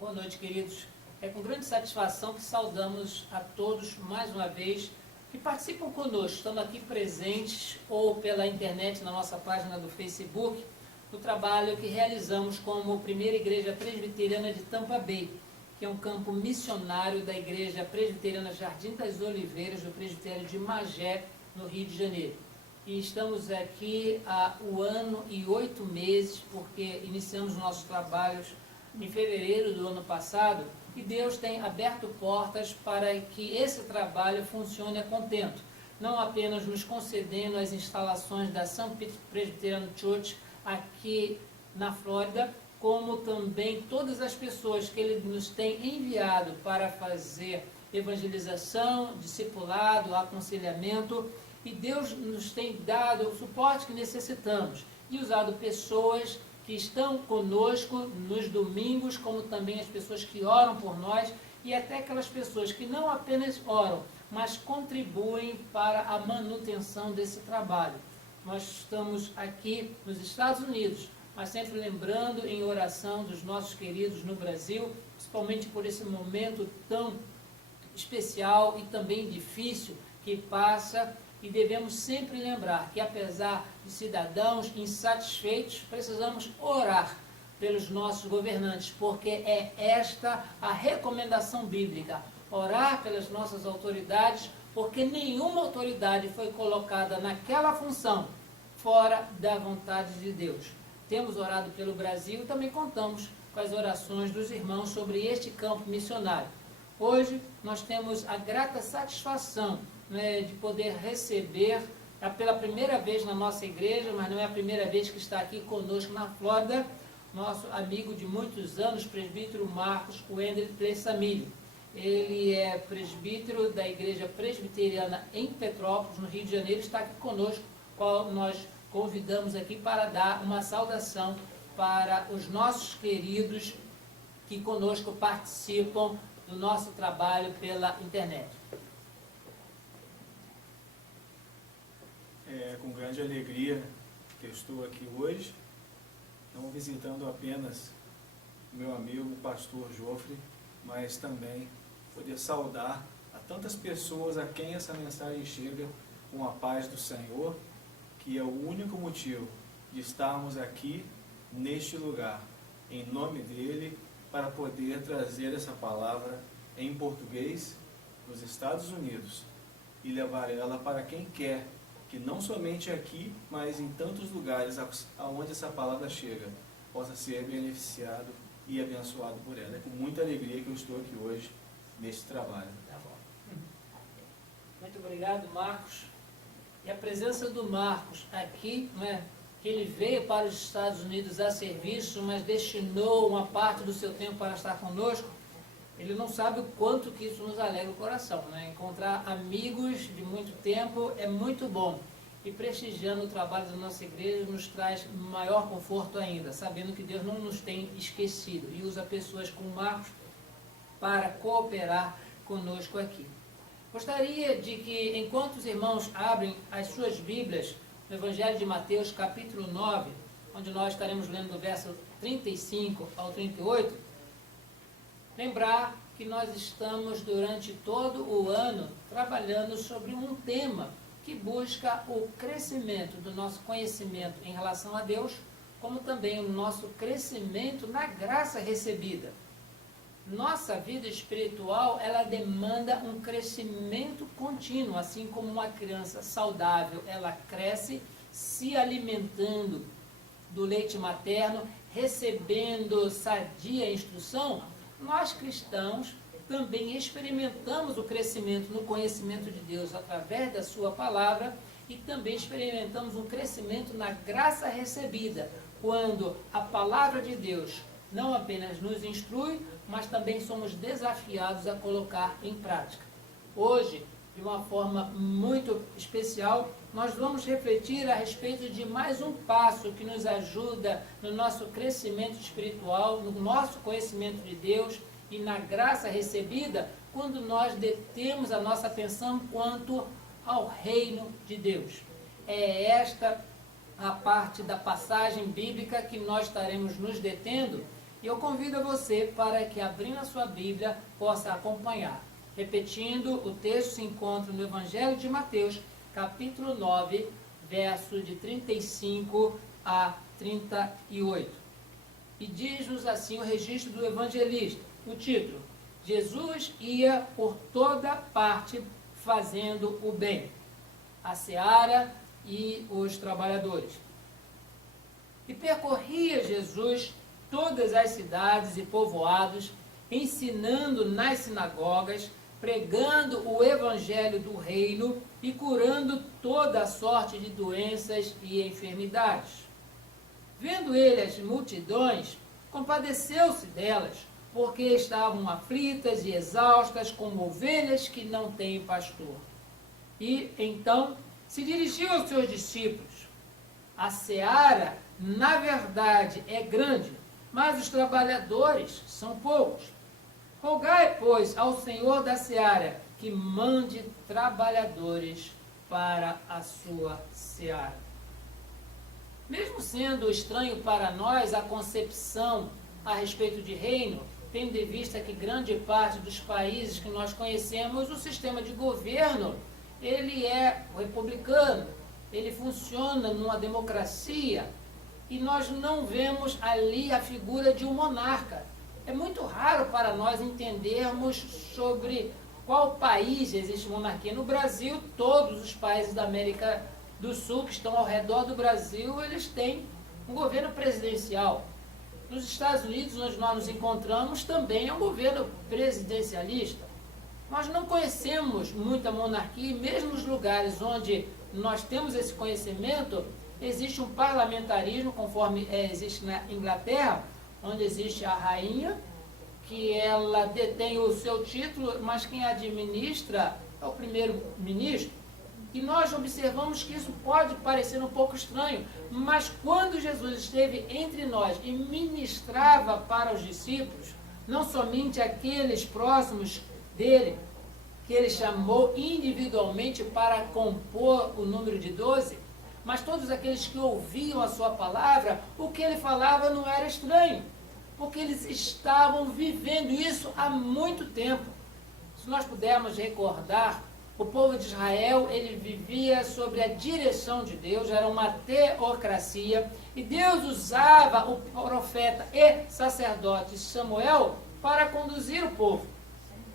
Boa noite, queridos. É com grande satisfação que saudamos a todos mais uma vez que participam conosco, estando aqui presentes ou pela internet na nossa página do Facebook, no trabalho que realizamos como Primeira Igreja Presbiteriana de Tampa Bay, que é um campo missionário da Igreja Presbiteriana Jardim das Oliveiras, do Presbitério de Magé, no Rio de Janeiro. E estamos aqui há 1 ano e 8 meses, porque iniciamos nossos trabalhos em fevereiro do ano passado, e Deus tem aberto portas para que esse trabalho funcione a contento, não apenas nos concedendo as instalações da St. Peter Presbyterian Church aqui na Flórida, como também todas as pessoas que Ele nos tem enviado para fazer evangelização, discipulado, aconselhamento, e Deus nos tem dado o suporte que necessitamos e usado pessoas que estão conosco nos domingos, como também as pessoas que oram por nós e até aquelas pessoas que não apenas oram, mas contribuem para a manutenção desse trabalho. Nós estamos aqui nos Estados Unidos, mas sempre lembrando em oração dos nossos queridos no Brasil, principalmente por esse momento tão especial e também difícil que passa. E devemos sempre lembrar que, apesar de cidadãos insatisfeitos, precisamos orar pelos nossos governantes, porque é esta a recomendação bíblica. Orar pelas nossas autoridades, porque nenhuma autoridade foi colocada naquela função fora da vontade de Deus. Temos orado pelo Brasil e também contamos com as orações dos irmãos sobre este campo missionário. Hoje nós temos a grata satisfação de poder receber, pela primeira vez na nossa igreja, mas não é a primeira vez que está aqui conosco na Flórida, nosso amigo de muitos anos, presbítero Marcos Wendel Plessamilho. Ele é presbítero da Igreja Presbiteriana em Petrópolis, no Rio de Janeiro, está aqui conosco, qual nós convidamos aqui para dar uma saudação para os nossos queridos que conosco participam do nosso trabalho pela internet. É com grande alegria que eu estou aqui hoje, não visitando apenas meu amigo, o pastor Jofre, mas também poder saudar a tantas pessoas a quem essa mensagem chega com a paz do Senhor, que é o único motivo de estarmos aqui neste lugar, em nome dele, para poder trazer essa palavra em português nos Estados Unidos e levar ela para quem quer que não somente aqui, mas em tantos lugares aonde essa palavra chega, possa ser beneficiado e abençoado por ela. É com muita alegria que eu estou aqui hoje, neste trabalho. Tá bom. Muito obrigado, Marcos. E a presença do Marcos aqui, que ele veio para os Estados Unidos a serviço, mas destinou uma parte do seu tempo para estar conosco, ele não sabe o quanto que isso nos alegra o coração. Encontrar amigos de muito tempo é muito bom. E prestigiando o trabalho da nossa igreja nos traz maior conforto ainda, sabendo que Deus não nos tem esquecido e usa pessoas como Marcos para cooperar conosco aqui. Gostaria de que, enquanto os irmãos abrem as suas Bíblias, no Evangelho de Mateus, capítulo 9, onde nós estaremos lendo do verso 35 ao 38, lembrar que nós estamos durante todo o ano trabalhando sobre um tema que busca o crescimento do nosso conhecimento em relação a Deus, como também o nosso crescimento na graça recebida. Nossa vida espiritual, ela demanda um crescimento contínuo, assim como uma criança saudável, ela cresce se alimentando do leite materno, recebendo sadia instrução. Nós cristãos também experimentamos o crescimento no conhecimento de Deus através da sua palavra e também experimentamos um crescimento na graça recebida, quando a palavra de Deus não apenas nos instrui, mas também somos desafiados a colocar em prática. Hoje, de uma forma muito especial, nós vamos refletir a respeito de mais um passo que nos ajuda no nosso crescimento espiritual, no nosso conhecimento de Deus e na graça recebida, quando nós detemos a nossa atenção quanto ao reino de Deus. É esta a parte da passagem bíblica que nós estaremos nos detendo, E eu convido você para que, abrindo a sua Bíblia, possa acompanhar. Repetindo, o texto se encontra no Evangelho de Mateus, capítulo 9, verso de 35 a 38. E diz-nos assim o registro do evangelista, o título: Jesus ia por toda parte fazendo o bem, a seara e os trabalhadores. E percorria Jesus todas as cidades e povoados, ensinando nas sinagogas, pregando o evangelho do reino e curando toda a sorte de doenças e enfermidades. Vendo ele as multidões, compadeceu-se delas, porque estavam aflitas e exaustas como ovelhas que não têm pastor. E então se dirigiu aos seus discípulos: a seara, na verdade, é grande, mas os trabalhadores são poucos. Rogai, pois, ao Senhor da seara que mande trabalhadores para a sua seara. Mesmo sendo estranho para nós a concepção a respeito de reino, tendo em vista que grande parte dos países que nós conhecemos, o sistema de governo, ele é republicano, ele funciona numa democracia, e nós não vemos ali a figura de um monarca. É muito raro para nós entendermos sobre qual país existe monarquia. No Brasil, todos os países da América do Sul que estão ao redor do Brasil, eles têm um governo presidencial. Nos Estados Unidos, onde nós nos encontramos, também é um governo presidencialista. Nós não conhecemos muita monarquia, e mesmo nos lugares onde nós temos esse conhecimento, existe um parlamentarismo, conforme existe na Inglaterra, onde existe a rainha, que ela detém o seu título, mas quem administra é o primeiro-ministro. E nós observamos que isso pode parecer um pouco estranho, mas quando Jesus esteve entre nós e ministrava para os discípulos, não somente aqueles próximos dele, que ele chamou individualmente para compor o número de 12, mas todos aqueles que ouviam a sua palavra, o que ele falava não era estranho, porque eles estavam vivendo isso há muito tempo. Se nós pudermos recordar, o povo de Israel, ele vivia sob a direção de Deus, era uma teocracia, e Deus usava o profeta e sacerdote Samuel para conduzir o povo.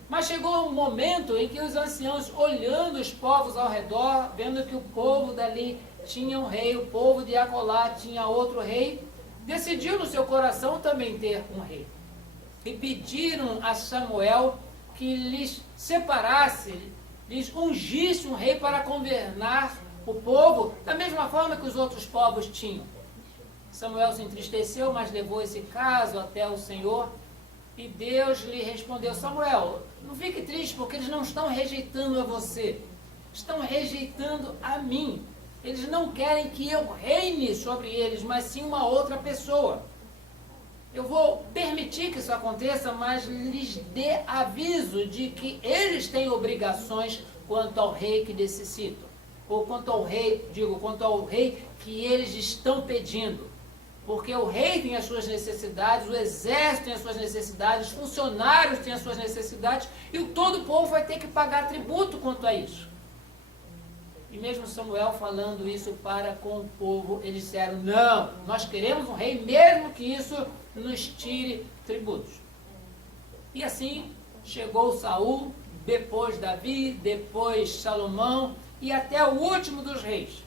Mas chegou um momento em que os anciãos, olhando os povos ao redor, vendo que o povo dali tinha um rei, o povo de acolá tinha outro rei, decidiu no seu coração também ter um rei. E pediram a Samuel que lhes separasse, lhes ungisse um rei para governar o povo da mesma forma que os outros povos tinham. Samuel se entristeceu, mas levou esse caso até o Senhor, e Deus lhe respondeu: Samuel, não fique triste, porque eles não estão rejeitando a você, estão rejeitando a mim. Eles não querem que eu reine sobre eles, mas sim uma outra pessoa. Eu vou permitir que isso aconteça, mas lhes dê aviso de que eles têm obrigações quanto ao rei que necessitam. Ou quanto ao rei que eles estão pedindo. Porque o rei tem as suas necessidades, o exército tem as suas necessidades, os funcionários têm as suas necessidades, e todo o povo vai ter que pagar tributo quanto a isso. E mesmo Samuel falando isso para com o povo, eles disseram: não, nós queremos um rei, mesmo que isso nos tire tributos. E assim chegou Saul, depois Davi, depois Salomão e até o último dos reis.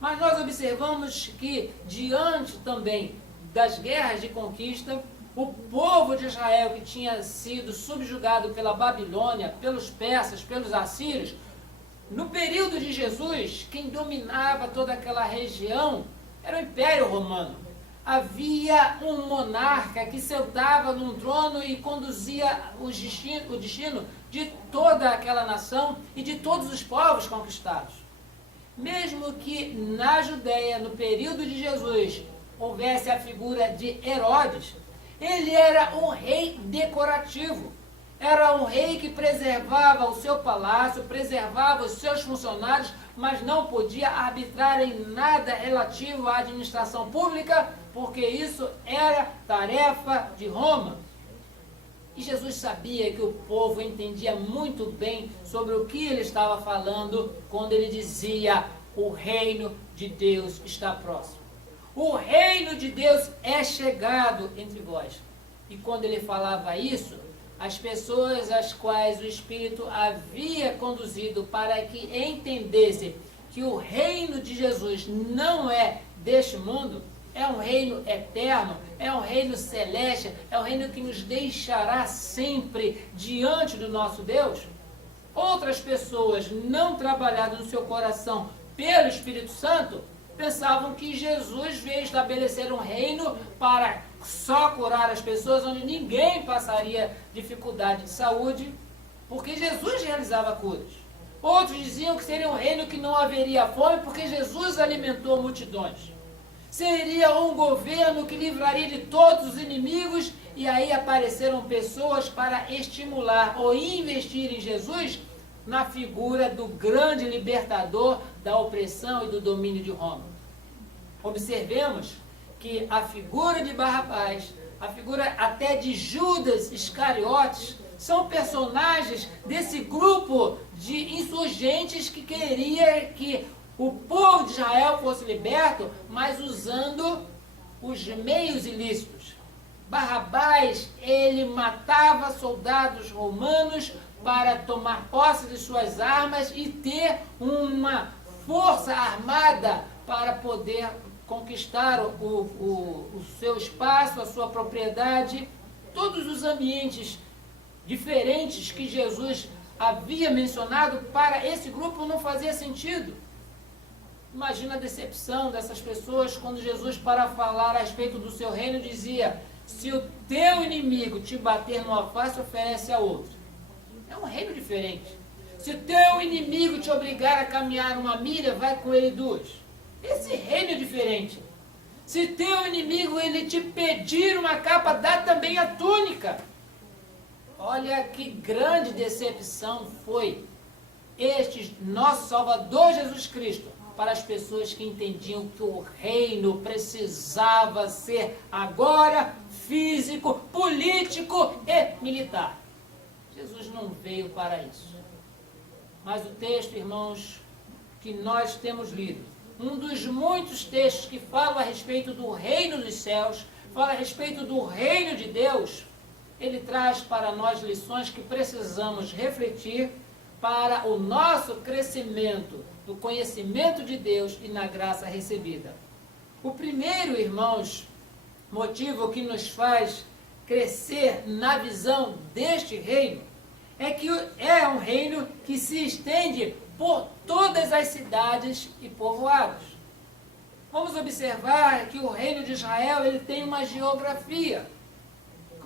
Mas nós observamos que, diante também das guerras de conquista, o povo de Israel, que tinha sido subjugado pela Babilônia, pelos persas, pelos assírios, no período de Jesus, quem dominava toda aquela região era o Império Romano. Havia um monarca que sentava num trono e conduzia o destino de toda aquela nação e de todos os povos conquistados. Mesmo que na Judéia, no período de Jesus, houvesse a figura de Herodes, ele era um rei decorativo. Era um rei que preservava o seu palácio, preservava os seus funcionários, mas não podia arbitrar em nada relativo à administração pública, porque isso era tarefa de Roma. E Jesus sabia que o povo entendia muito bem sobre o que ele estava falando quando ele dizia: o reino de Deus está próximo. O reino de Deus é chegado entre vós. E quando ele falava isso, as pessoas às quais o Espírito havia conduzido para que entendessem que o reino de Jesus não é deste mundo, é um reino eterno, é um reino celeste, é um reino que nos deixará sempre diante do nosso Deus. Outras pessoas, não trabalhadas no seu coração pelo Espírito Santo, pensavam que Jesus veio estabelecer um reino para só curar as pessoas, onde ninguém passaria dificuldade de saúde, porque Jesus realizava curas. Outros diziam que seria um reino que não haveria fome, porque Jesus alimentou multidões. Seria um governo que livraria de todos os inimigos, e aí apareceram pessoas para estimular ou investir em Jesus na figura do grande libertador da opressão e do domínio de Roma. Observemos que a figura de Barrabás, a figura até de Judas Iscariotes, são personagens desse grupo de insurgentes que queria que o povo de Israel fosse liberto, mas usando os meios ilícitos. Barrabás, ele matava soldados romanos para tomar posse de suas armas e ter uma força armada para poder conquistar o seu espaço, a sua propriedade. Todos os ambientes diferentes que Jesus havia mencionado para esse grupo não fazia sentido. Imagina a decepção dessas pessoas quando Jesus, para falar a respeito do seu reino, dizia: se o teu inimigo te bater numa face, oferece a outro. É um reino diferente. Se o teu inimigo te obrigar a caminhar uma milha, vai com ele 2. Esse reino é diferente. Se teu inimigo ele te pedir uma capa, dá também a túnica. Olha que grande decepção foi este nosso Salvador Jesus Cristo para as pessoas que entendiam que o reino precisava ser agora físico, político e militar. Jesus não veio para isso. Mas o texto, irmãos, que nós temos lido, um dos muitos textos que falam a respeito do reino dos céus, fala a respeito do reino de Deus, ele traz para nós lições que precisamos refletir para o nosso crescimento no conhecimento de Deus e na graça recebida. O primeiro, irmãos, motivo que nos faz crescer na visão deste reino é que é um reino que se estende por todas as cidades e povoados. Vamos observar que o reino de Israel ele tem uma geografia.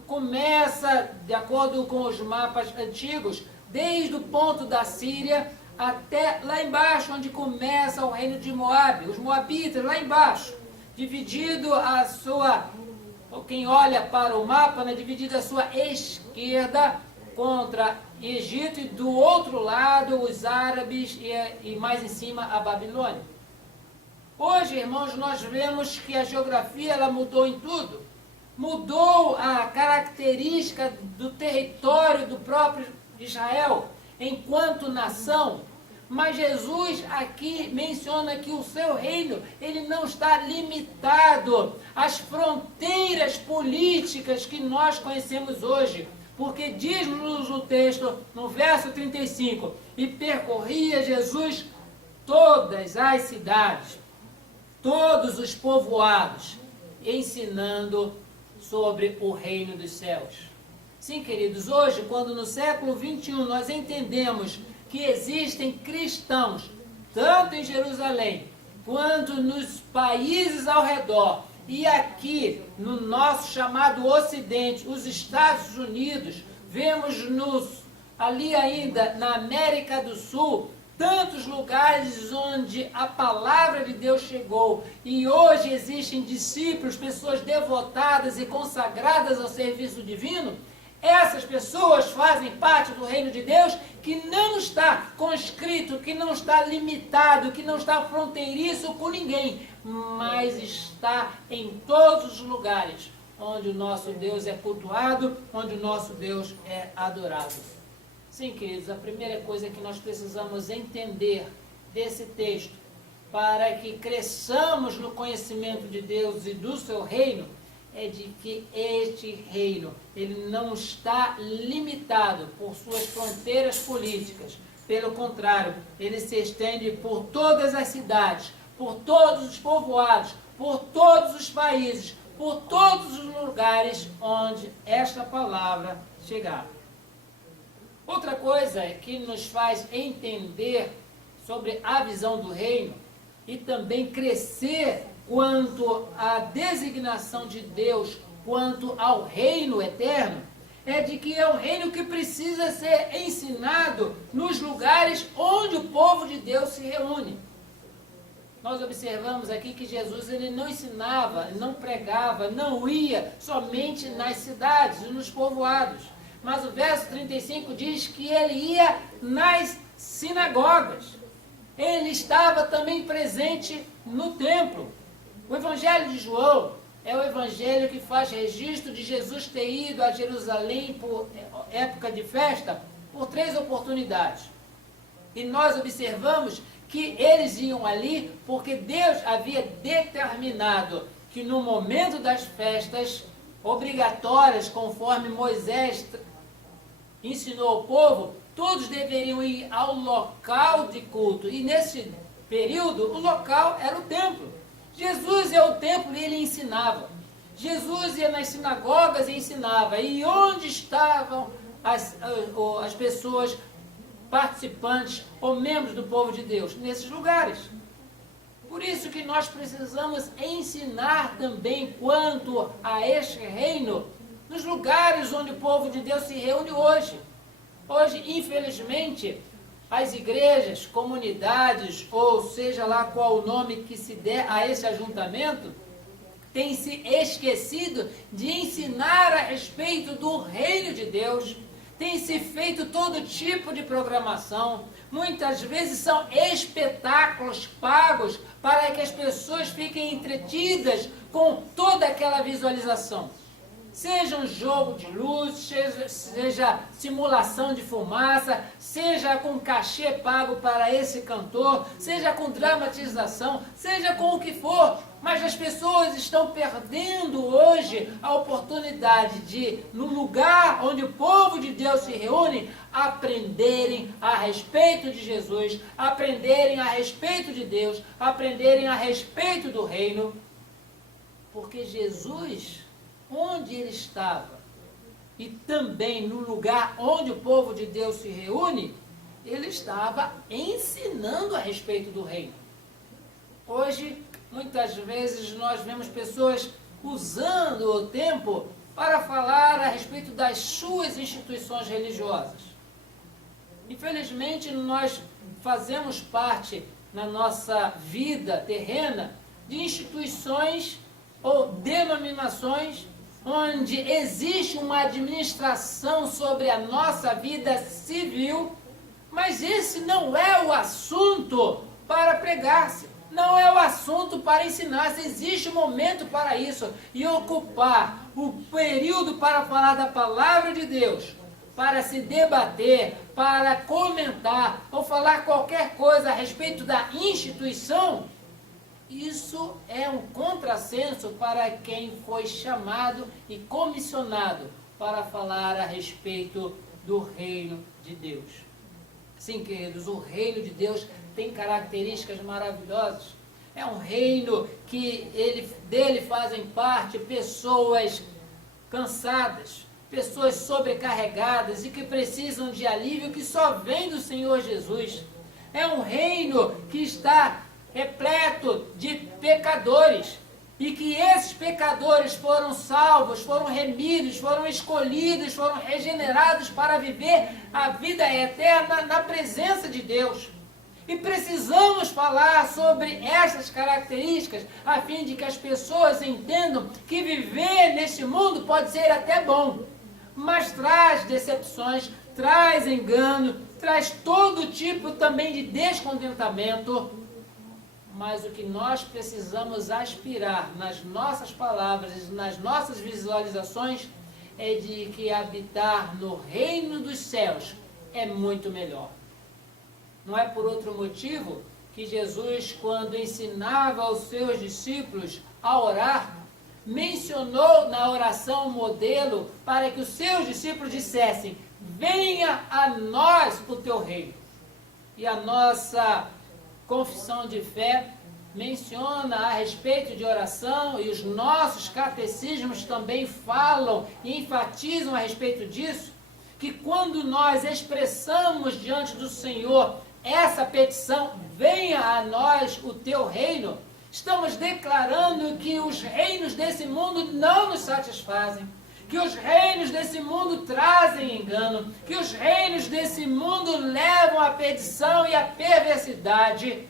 Começa, de acordo com os mapas antigos, desde o ponto da Síria até lá embaixo, onde começa o reino de Moabe, os moabitas, lá embaixo, dividido a sua, quem olha para o mapa, né, dividido a sua esquerda contra Egito e do outro lado os árabes e mais em cima a Babilônia. Hoje, irmãos, nós vemos que a geografia ela mudou em tudo. Mudou a característica do território do próprio Israel enquanto nação, mas Jesus aqui menciona que o seu reino ele não está limitado às fronteiras políticas que nós conhecemos hoje, porque diz-nos o texto, no verso 35, e percorria Jesus todas as cidades, todos os povoados, ensinando sobre o reino dos céus. Sim, queridos, hoje, quando no século 21 nós entendemos que existem cristãos, tanto em Jerusalém, quanto nos países ao redor, e aqui no nosso chamado Ocidente, os Estados Unidos, vemos ali ainda na América do Sul, tantos lugares onde a palavra de Deus chegou, e hoje existem discípulos, pessoas devotadas e consagradas ao serviço divino. Essas pessoas fazem parte do reino de Deus que não está conscrito, que não está limitado, que não está fronteiriço com ninguém, mas está em todos os lugares onde o nosso Deus é cultuado, onde o nosso Deus é adorado. Sim, queridos, a primeira coisa que nós precisamos entender desse texto, para que cresçamos no conhecimento de Deus e do seu reino, é de que este reino, ele não está limitado por suas fronteiras políticas. Pelo contrário, ele se estende por todas as cidades, por todos os povoados, por todos os países, por todos os lugares onde esta palavra chegar. Outra coisa que nos faz entender sobre a visão do reino e também crescer quanto à designação de Deus, quanto ao reino eterno, é de que é um reino que precisa ser ensinado nos lugares onde o povo de Deus se reúne. Nós observamos aqui que Jesus ele não ensinava, não pregava, não ia somente nas cidades e nos povoados. Mas o verso 35 diz que ele ia nas sinagogas. Ele estava também presente no templo. O Evangelho de João é o Evangelho que faz registro de Jesus ter ido a Jerusalém por época de festa por 3 oportunidades. E nós observamos que eles iam ali porque Deus havia determinado que no momento das festas obrigatórias, conforme Moisés ensinou ao povo, todos deveriam ir ao local de culto. E nesse período, o local era o templo. Jesus é o templo e ele ensinava. Jesus ia nas sinagogas e ensinava. E onde estavam as pessoas participantes ou membros do povo de Deus? Nesses lugares. Por isso que nós precisamos ensinar também quanto a este reino nos lugares onde o povo de Deus se reúne hoje. Hoje, infelizmente, as igrejas, comunidades, ou seja lá qual o nome que se der a esse ajuntamento, têm se esquecido de ensinar a respeito do reino de Deus, tem se feito todo tipo de programação, muitas vezes são espetáculos pagos para que as pessoas fiquem entretidas com toda aquela visualização. Seja um jogo de luz, seja simulação de fumaça, seja com cachê pago para esse cantor, seja com dramatização, seja com o que for, mas as pessoas estão perdendo hoje a oportunidade de, no lugar onde o povo de Deus se reúne, aprenderem a respeito de Jesus, aprenderem a respeito de Deus, aprenderem a respeito do reino, porque Jesus, onde ele estava, e também no lugar onde o povo de Deus se reúne, ele estava ensinando a respeito do reino. Hoje, muitas vezes, nós vemos pessoas usando o tempo para falar a respeito das suas instituições religiosas. Infelizmente, nós fazemos parte, na nossa vida terrena, de instituições ou denominações onde existe uma administração sobre a nossa vida civil, mas esse não é o assunto para pregar-se, não é o assunto para ensinar-se. Existe um momento para isso, e ocupar o período para falar da palavra de Deus, para se debater, para comentar, ou falar qualquer coisa a respeito da instituição, isso é um contrassenso para quem foi chamado e comissionado para falar a respeito do reino de Deus. Sim, queridos, o reino de Deus tem características maravilhosas. É um reino que dele fazem parte pessoas cansadas, pessoas sobrecarregadas e que precisam de alívio que só vem do Senhor Jesus. É um reino que está repleto de pecadores, e que esses pecadores foram salvos, foram remidos, foram escolhidos, foram regenerados para viver a vida eterna na presença de Deus. E precisamos falar sobre essas características, a fim de que as pessoas entendam que viver neste mundo pode ser até bom, mas traz decepções, traz engano, traz todo tipo também de descontentamento. mas o que nós precisamos aspirar nas nossas palavras e nas nossas visualizações é de que habitar no reino dos céus é muito melhor. Não é por outro motivo que Jesus, quando ensinava aos seus discípulos a orar, mencionou na oração modelo para que os seus discípulos dissessem: venha a nós o teu reino. E a nossa confissão de fé menciona a respeito de oração, e os nossos catecismos também falam e enfatizam a respeito disso, que quando nós expressamos diante do Senhor essa petição, venha a nós o teu reino, estamos declarando que os reinos desse mundo não nos satisfazem, que os reinos desse mundo trazem engano, que os reinos desse mundo levam à perdição e à perversidade.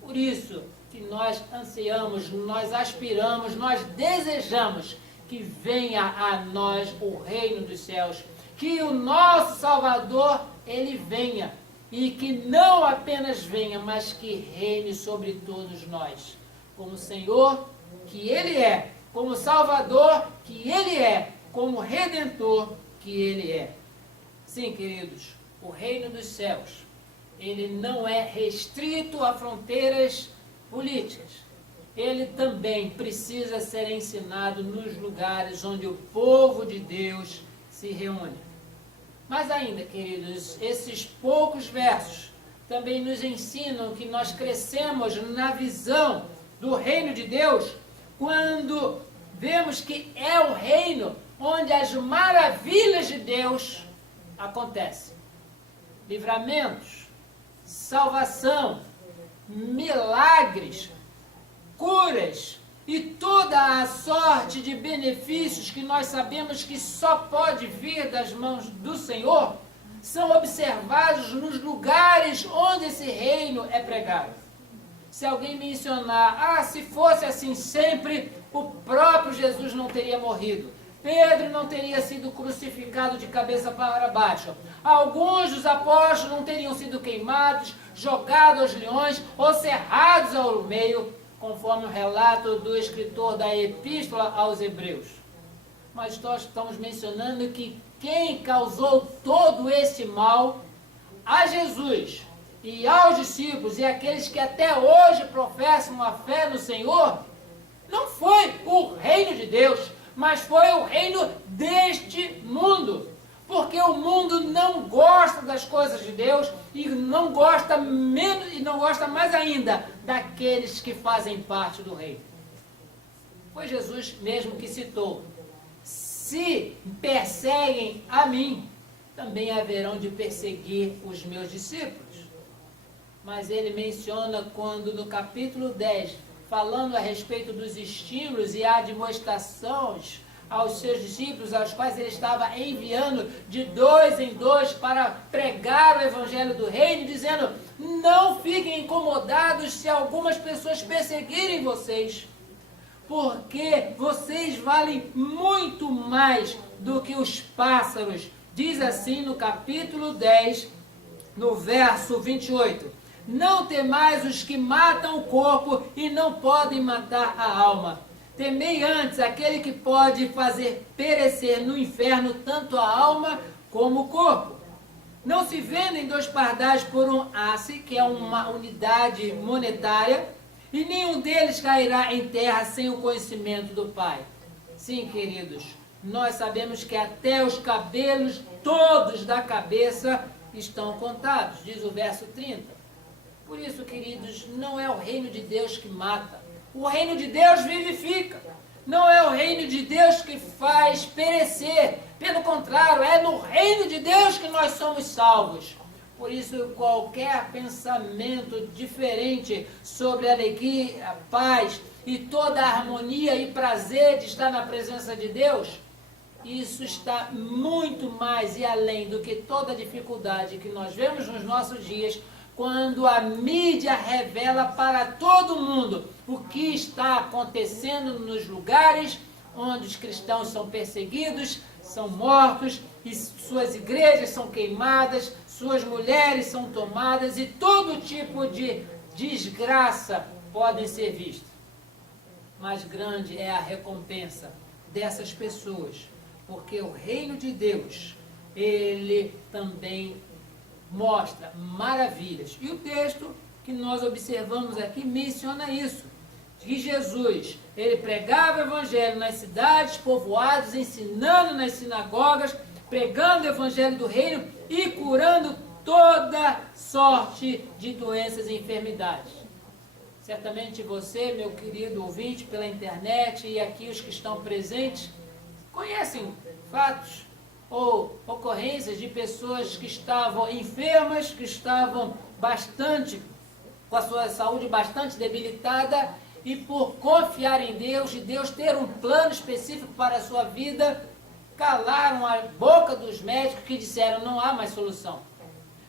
Por isso que nós ansiamos, nós aspiramos, nós desejamos que venha a nós o reino dos céus, que o nosso Salvador, ele venha, e que não apenas venha, mas que reine sobre todos nós, como Senhor que ele é, como Salvador que ele é, como Redentor que ele é. Sim, queridos, o reino dos céus, ele não é restrito a fronteiras políticas. Ele também precisa ser ensinado nos lugares onde o povo de Deus se reúne. Mas ainda, queridos, esses poucos versos também nos ensinam que nós crescemos na visão do reino de Deus quando vemos que é o reino onde as maravilhas de Deus acontecem. Livramentos, salvação, milagres, curas e toda a sorte de benefícios que nós sabemos que só pode vir das mãos do Senhor são observados nos lugares onde esse reino é pregado. Se alguém mencionar, se fosse assim sempre, o próprio Jesus não teria morrido. Pedro não teria sido crucificado de cabeça para baixo. Alguns dos apóstolos não teriam sido queimados, jogados aos leões ou cerrados ao meio, conforme o relato do escritor da Epístola aos Hebreus. Mas nós estamos mencionando que quem causou todo este mal a Jesus e aos discípulos e aqueles que até hoje professam a fé no Senhor, não foi o reino de Deus, mas foi o reino deste mundo. Porque o mundo não gosta das coisas de Deus e não gosta menos e não gosta mais ainda daqueles que fazem parte do reino. Foi Jesus mesmo que citou: se perseguem a mim, também haverão de perseguir os meus discípulos. Mas ele menciona quando no capítulo 10, falando a respeito dos estímulos e admoestações aos seus discípulos, aos quais ele estava enviando de 2 em 2 para pregar o evangelho do reino, dizendo: não fiquem incomodados se algumas pessoas perseguirem vocês, porque vocês valem muito mais do que os pássaros. Diz assim no capítulo 10, no verso 28, não temais os que matam o corpo e não podem matar a alma. Temei antes aquele que pode fazer perecer no inferno tanto a alma como o corpo. Não se vendem 2 pardais por um asse, que é uma unidade monetária, e nenhum deles cairá em terra sem o conhecimento do Pai. Sim, queridos, nós sabemos que até os cabelos todos da cabeça estão contados, diz o verso 30. Por isso, queridos, não é o reino de Deus que mata. O reino de Deus vivifica. Não é o reino de Deus que faz perecer. Pelo contrário, é no reino de Deus que nós somos salvos. Por isso, qualquer pensamento diferente sobre alegria, paz e toda a harmonia e prazer de estar na presença de Deus, isso está muito mais e além do que toda a dificuldade que nós vemos nos nossos dias, quando a mídia revela para todo mundo o que está acontecendo nos lugares onde os cristãos são perseguidos, são mortos, e suas igrejas são queimadas, suas mulheres são tomadas e todo tipo de desgraça podem ser vistas. Mas grande é a recompensa dessas pessoas, porque o reino de Deus, ele também mostra maravilhas. E o texto que nós observamos aqui menciona isso, que Jesus, ele pregava o evangelho nas cidades, povoados, ensinando nas sinagogas, pregando o evangelho do reino e curando toda sorte de doenças e enfermidades. Certamente você, meu querido ouvinte, pela internet e aqui os que estão presentes, conhecem fatos ou ocorrências de pessoas que estavam enfermas, que estavam com a sua saúde bastante debilitada, e por confiar em Deus, e Deus ter um plano específico para a sua vida, calaram a boca dos médicos que disseram, não há mais solução.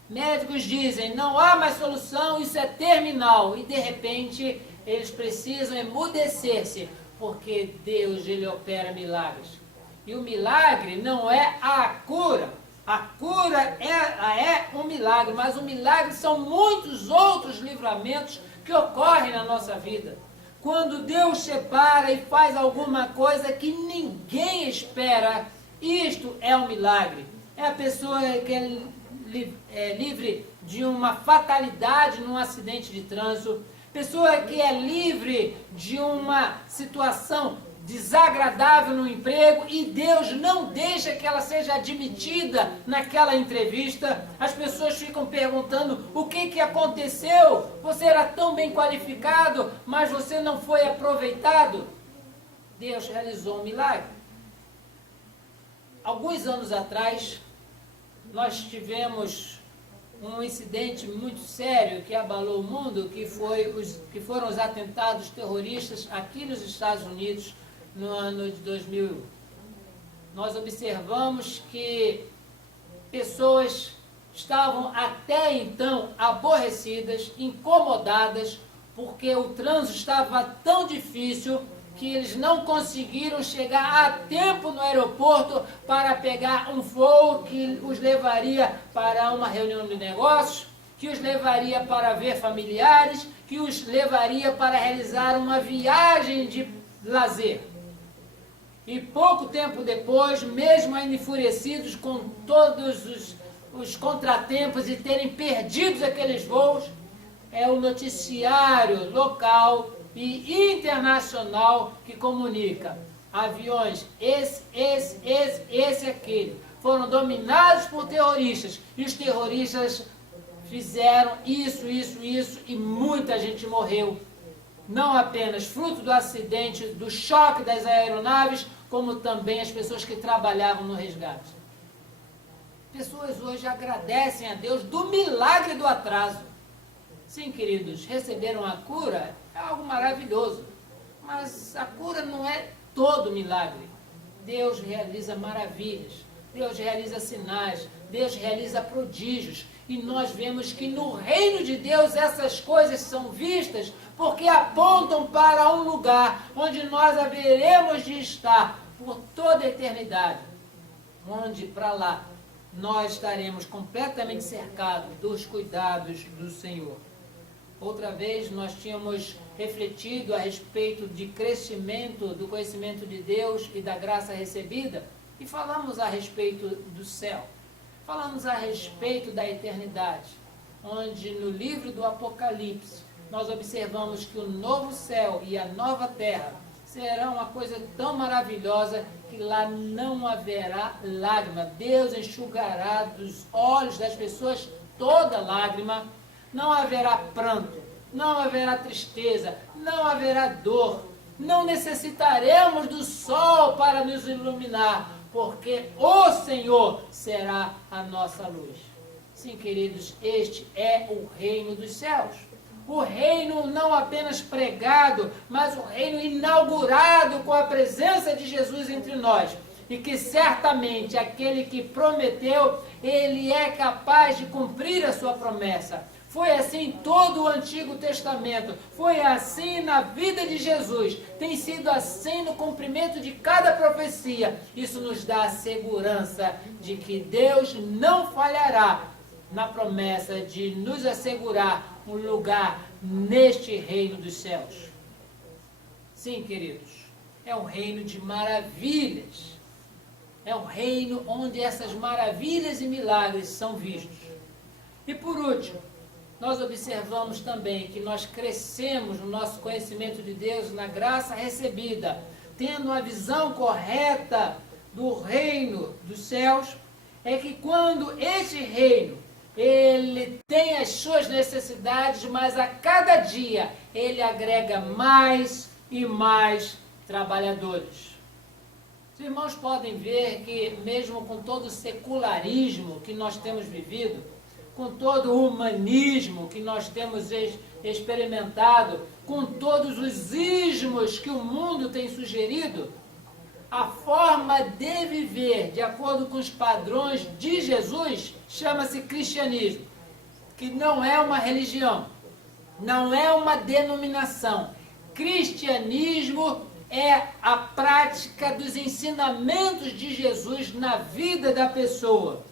Médicos dizem, não há mais solução, isso é terminal. E de repente, eles precisam emudecer-se, porque Deus, ele opera milagres. E o milagre não é a cura. A cura é um milagre, mas o milagre são muitos outros livramentos que ocorrem na nossa vida. Quando Deus separa e faz alguma coisa que ninguém espera, isto é um milagre. É a pessoa que é livre de uma fatalidade num acidente de trânsito, pessoa que é livre de uma situação desagradável no emprego e Deus não deixa que ela seja admitida naquela entrevista. As pessoas ficam perguntando o que aconteceu, você era tão bem qualificado, mas você não foi aproveitado. Deus realizou um milagre. Alguns anos atrás, nós tivemos um incidente muito sério que abalou o mundo, que foram os atentados terroristas aqui nos Estados Unidos no ano de 2001. Nós observamos que pessoas estavam até então aborrecidas, incomodadas, porque o trânsito estava tão difícil que eles não conseguiram chegar a tempo no aeroporto para pegar um voo que os levaria para uma reunião de negócios, que os levaria para ver familiares, que os levaria para realizar uma viagem de lazer. E pouco tempo depois, mesmo ainda enfurecidos com todos os contratempos e terem perdido aqueles voos, é o noticiário local e internacional que comunica. Aviões, esse e aquele, foram dominados por terroristas. E os terroristas fizeram isso, e muita gente morreu. Não apenas fruto do acidente, do choque das aeronaves, como também as pessoas que trabalhavam no resgate. Pessoas hoje agradecem a Deus do milagre do atraso. Sim, queridos, receberam a cura, é algo maravilhoso. Mas a cura não é todo milagre. Deus realiza maravilhas, Deus realiza sinais, Deus realiza prodígios. E nós vemos que no reino de Deus essas coisas são vistas porque apontam para um lugar onde nós haveremos de estar por toda a eternidade. Onde para lá nós estaremos completamente cercados dos cuidados do Senhor. Outra vez nós tínhamos refletido a respeito de crescimento do conhecimento de Deus e da graça recebida e falamos a respeito do céu. Falamos a respeito da eternidade, onde no livro do Apocalipse nós observamos que o novo céu e a nova terra serão uma coisa tão maravilhosa que lá não haverá lágrima. Deus enxugará dos olhos das pessoas toda lágrima. Não haverá pranto, não haverá tristeza, não haverá dor. Não necessitaremos do sol para nos iluminar, porque o Senhor será a nossa luz. Sim, queridos, este é o reino dos céus. O reino não apenas pregado, mas o reino inaugurado com a presença de Jesus entre nós. E que certamente aquele que prometeu, ele é capaz de cumprir a sua promessa. Foi assim em todo o Antigo Testamento, foi assim na vida de Jesus, tem sido assim no cumprimento de cada profecia. Isso nos dá a segurança de que Deus não falhará na promessa de nos assegurar um lugar neste reino dos céus. Sim, queridos, é um reino de maravilhas. É um reino onde essas maravilhas e milagres são vistos. E por último, nós observamos também que nós crescemos no nosso conhecimento de Deus, na graça recebida, tendo uma visão correta do reino dos céus, é que quando este reino, ele tem as suas necessidades, mas a cada dia ele agrega mais e mais trabalhadores. Os irmãos podem ver que mesmo com todo o secularismo que nós temos vivido, com todo o humanismo que nós temos experimentado, com todos os ismos que o mundo tem sugerido, a forma de viver de acordo com os padrões de Jesus chama-se cristianismo, que não é uma religião, não é uma denominação. Cristianismo é a prática dos ensinamentos de Jesus na vida da pessoa.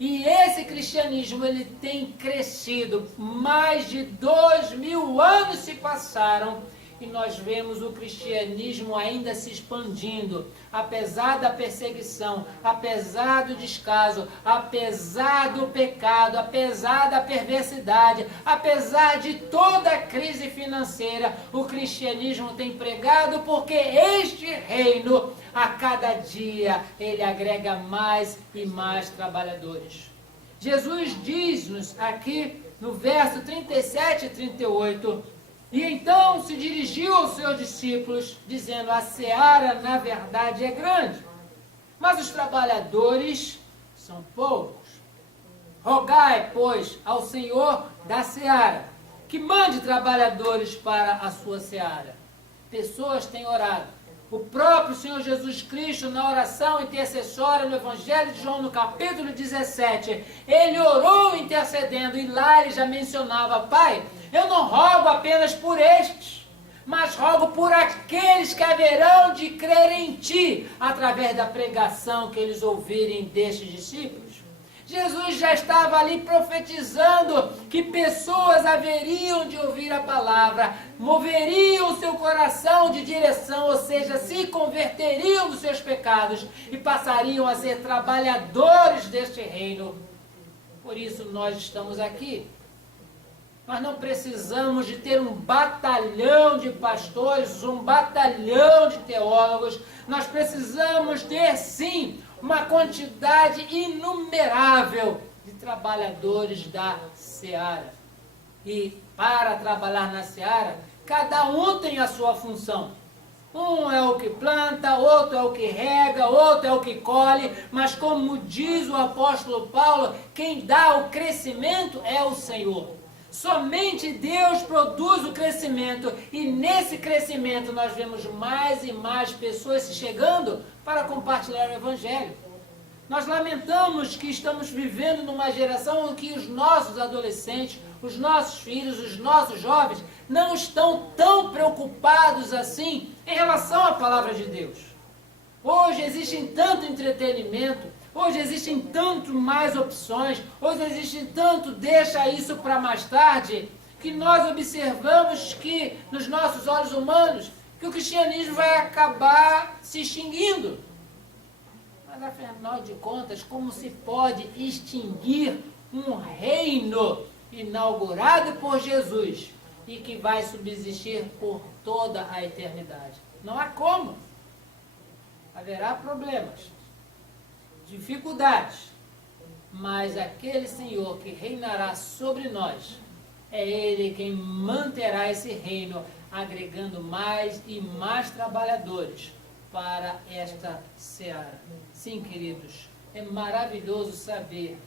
E esse cristianismo, ele tem crescido. Mais de 2000 anos se passaram e nós vemos o cristianismo ainda se expandindo, apesar da perseguição, apesar do descaso, apesar do pecado, apesar da perversidade, apesar de toda a crise financeira, o cristianismo tem pregado, porque este reino, a cada dia, ele agrega mais e mais trabalhadores. Jesus diz-nos aqui no verso 37 e 38, e então se dirigiu aos seus discípulos, dizendo: a seara, na verdade, é grande, mas os trabalhadores são poucos. Rogai, pois, ao Senhor da seara, que mande trabalhadores para a sua seara. Pessoas têm orado. O próprio Senhor Jesus Cristo, na oração intercessória no Evangelho de João, no capítulo 17, ele orou intercedendo, e lá ele já mencionava: Pai, eu não rogo apenas por estes, mas rogo por aqueles que haverão de crer em Ti, através da pregação que eles ouvirem destes discípulos. Jesus já estava ali profetizando que pessoas haveriam de ouvir a palavra, moveriam o seu coração de direção, ou seja, se converteriam dos seus pecados e passariam a ser trabalhadores deste reino. Por isso nós estamos aqui. Nós não precisamos de ter um batalhão de pastores, um batalhão de teólogos. Nós precisamos ter, sim, uma quantidade inumerável de trabalhadores da seara. E para trabalhar na seara, cada um tem a sua função. Um é o que planta, outro é o que rega, outro é o que colhe, mas como diz o apóstolo Paulo, quem dá o crescimento é o Senhor. Somente Deus produz o crescimento, e nesse crescimento nós vemos mais e mais pessoas se chegando para compartilhar o Evangelho. Nós lamentamos que estamos vivendo numa geração em que os nossos adolescentes, os nossos filhos, os nossos jovens não estão tão preocupados assim em relação à palavra de Deus. Hoje existe tanto entretenimento, hoje existem tanto mais opções, hoje existe tanto deixa isso para mais tarde, que nós observamos que, nos nossos olhos humanos, que o cristianismo vai acabar se extinguindo. Mas, afinal de contas, como se pode extinguir um reino inaugurado por Jesus e que vai subsistir por toda a eternidade? Não há como. Haverá problemas, dificuldades, mas aquele Senhor que reinará sobre nós, é Ele quem manterá esse reino, agregando mais e mais trabalhadores para esta seara. Sim, queridos, é maravilhoso saber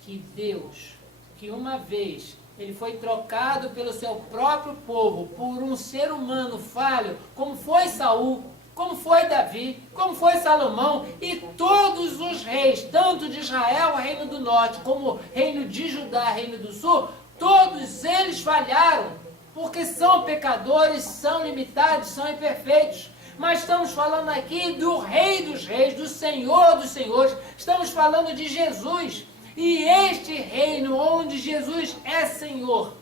que Deus, que uma vez Ele foi trocado pelo seu próprio povo por um ser humano falho, como foi Saul, como foi Davi, como foi Salomão, e todos os reis, tanto de Israel, reino do norte, como reino de Judá, reino do sul, todos eles falharam, porque são pecadores, são limitados, são imperfeitos. Mas estamos falando aqui do Rei dos Reis, do Senhor dos Senhores, estamos falando de Jesus. E este reino onde Jesus é Senhor,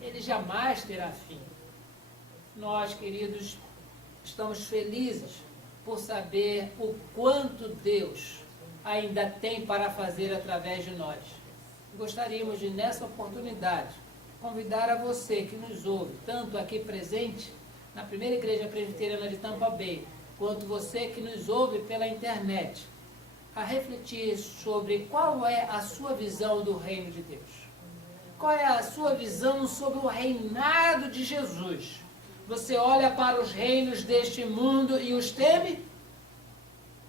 ele jamais terá fim. Nós, queridos, estamos felizes por saber o quanto Deus ainda tem para fazer através de nós. Gostaríamos de, nessa oportunidade, convidar a você que nos ouve, tanto aqui presente, na primeira igreja presbiteriana de Tampa Bay, quanto você que nos ouve pela internet, a refletir sobre qual é a sua visão do reino de Deus. Qual é a sua visão sobre o reinado de Jesus? Você olha para os reinos deste mundo e os teme?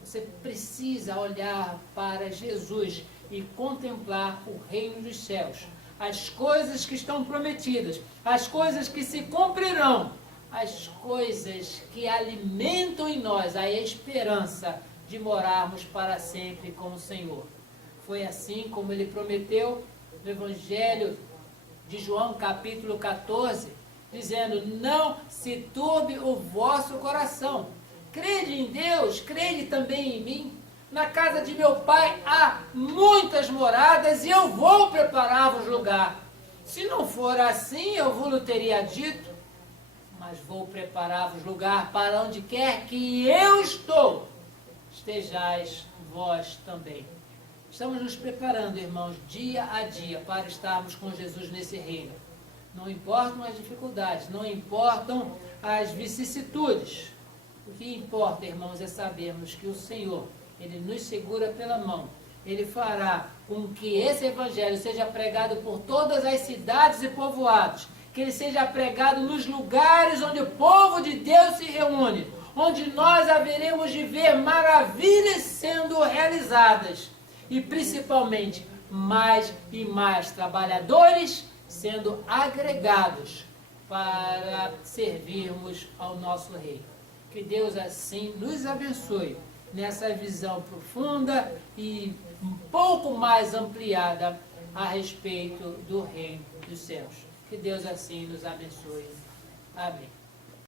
Você precisa olhar para Jesus e contemplar o reino dos céus. As coisas que estão prometidas, as coisas que se cumprirão, as coisas que alimentam em nós a esperança de morarmos para sempre com o Senhor. Foi assim como ele prometeu no Evangelho de João, capítulo 14, dizendo: não se turbe o vosso coração. Crede em Deus, crede também em mim. Na casa de meu pai há muitas moradas e eu vou preparar-vos lugar. Se não for assim, eu vos teria dito, mas vou preparar-vos lugar para onde quer que eu estou, estejais vós também. Estamos nos preparando, irmãos, dia a dia para estarmos com Jesus nesse reino. Não importam as dificuldades, não importam as vicissitudes. O que importa, irmãos, é sabermos que o Senhor, Ele nos segura pela mão. Ele fará com que esse evangelho seja pregado por todas as cidades e povoados, que ele seja pregado nos lugares onde o povo de Deus se reúne, onde nós haveremos de ver maravilhas sendo realizadas e principalmente mais e mais trabalhadores sendo agregados para servirmos ao nosso Rei. Que Deus assim nos abençoe nessa visão profunda e um pouco mais ampliada a respeito do reino dos céus. Que Deus assim nos abençoe. Amém.